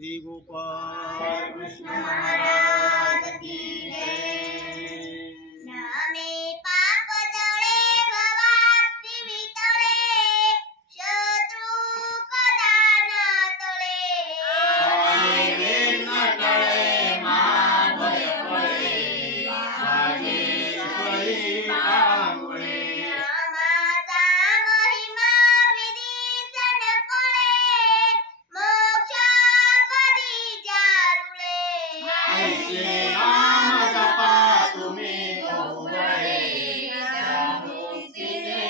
श्री गोपाल कृष्ण महाराज की जय। नामे पाप जळे भवाप्ती वितळे शत्रु कदाना तळे आले न टळे महाभय फळे राजेश्वरी पामुळे नामाचा महिमा विदितन कळे मोक्ष पदी जारुळे ऐसे नाम जपा तुम्ही बहुबळे मुक्तीचे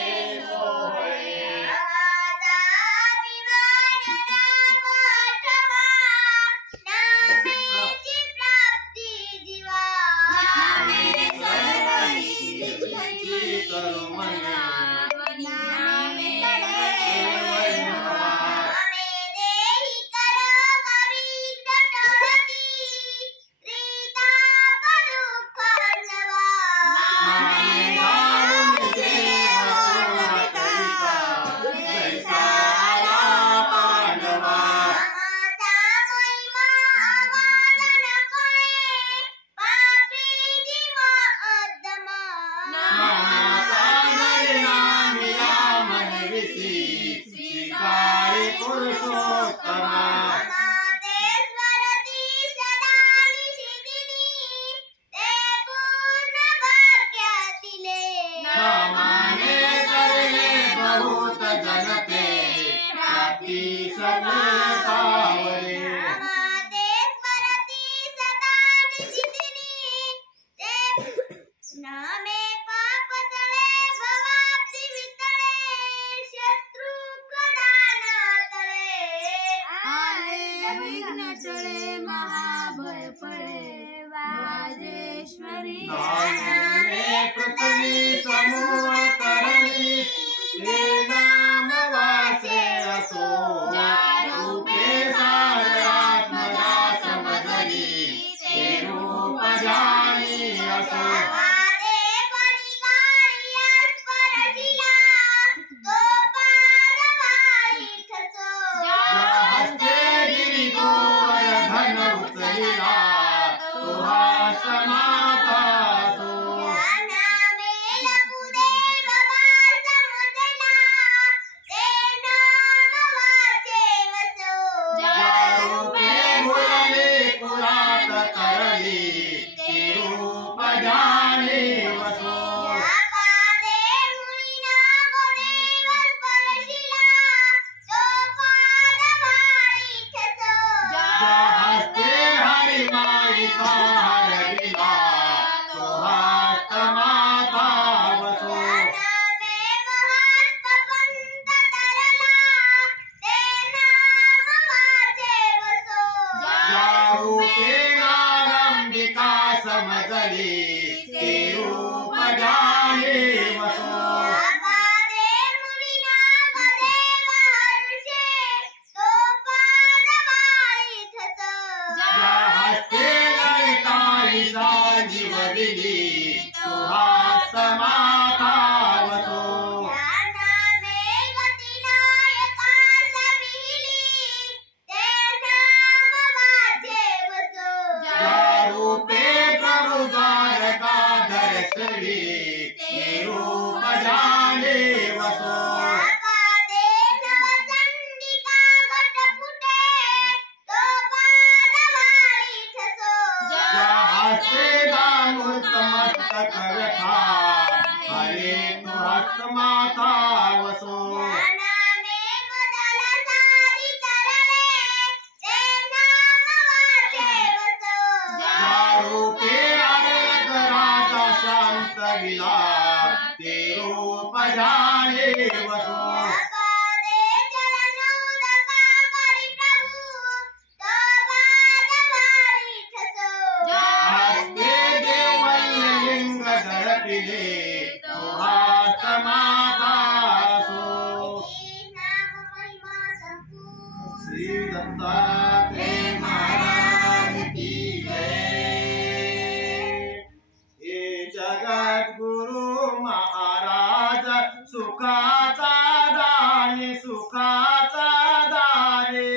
सोहळे नामाचा अभिमान नाम आठवा नामेची प्राप्ती जीवा नामे सर्व सिद्धी करू मना नामे केवळ नामे देहि करो गवी कटोरती त्रिताप दुःख नवा नामे गाऊन देव करिता जैसा आला पांडवा नामाचा महिमा आवाज न कळे पापी जीव अद्दमा नामाचा परिणाम या मनविसी स्वीकारे पुरुषोत्तमा नामाते स्मरती सदा निशिदिनी ते पूर्ण भाग्यातिले नामाने करले बहुत जनते प्राप्ती सगळे पावले नामाते स्मरती सदा निशिदिनी ते नामे पाप जळे भवाब्धी वितळे शत्रु कदाना तळे आले विघ्न टळे महाभय पळे वाजेश्वरी नामे पृथ्वी समूळ तरणी ते नाम वाचे असो रूपे सागरात्मजा समजली ते रूप जाणी असो नामादे परिकार्य स्मरतिला तो पाद वाळी ठसो हस्ते गिरिगोवर धन उचलिला तो हास माता असो नामे लघुदेव वास मुजला ते नाम वाचे वसो ज्या रूपे भुजले पुरात तरली ते रूप जाणे वसो पादे मुनिना गोदेव स्पर्शिला तो पाद वाळी ठसो ज्या हस्ते हरिमाईचा हरविला तो हात माता वसो नामे महात्म पंत तरला ते नाम वाचे वसो ज्या रूपे नागंबिका समजली ते रूप जाणे वसो पादे मुनिना गोदेव हर्षे तो पाद वाळी ठसो ज्या हस्ते ललिताईचा जीव दिली तो हात माता वसो नामे गतिनायका सविली ते नाम वाचे वसो ज्या रूपे प्रभु द्वारका दर्शवी ते रूप जाणे वसो पादे नवचंडिका गट फुटे तो पाद वाळी ठसो ज्या हस्ते दामूर्त मस्तक व्यथा हरे तू हस्त माता वसो नामे मदला सारी तरले ते नाम वाचे वसो ज्या रूपे आरक राजा शांत विला ते रूप जाणे वसो पादे चरणोदका करी प्रभु तो पाद वाळी ठसो हस्ते देवलिंग धरपिले तो हात माता असो नाम महिमा संपूर्ण श्री दत्तात्रेय महाराज की जय। हे जगद्गुरु महाराज सुखाचा दानी सुखाचा दानी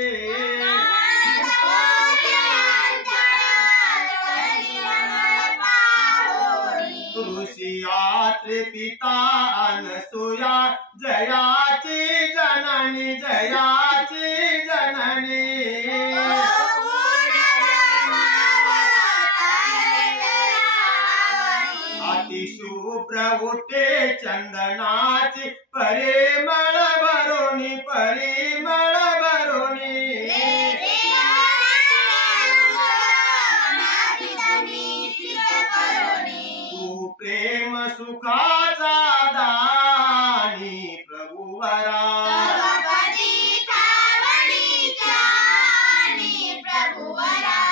मात्रे पिता अनसूया जयाची जननी जयाची जननी अतिशुभ्र उठे चंदनाची परिमळ भरुणी परिमळ भरुणी तू प्रेम सुखाचा दानी प्रभुवरा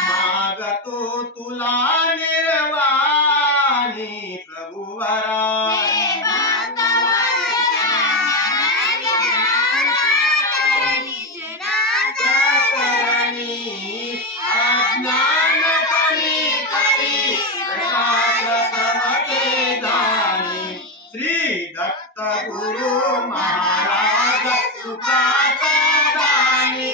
मागतो तुला निर्वाणी प्रभुवरा अज्ञान करी करी प्रकाशतमते जाणी श्री दत्त गुरु महाराज सुखाचा दानी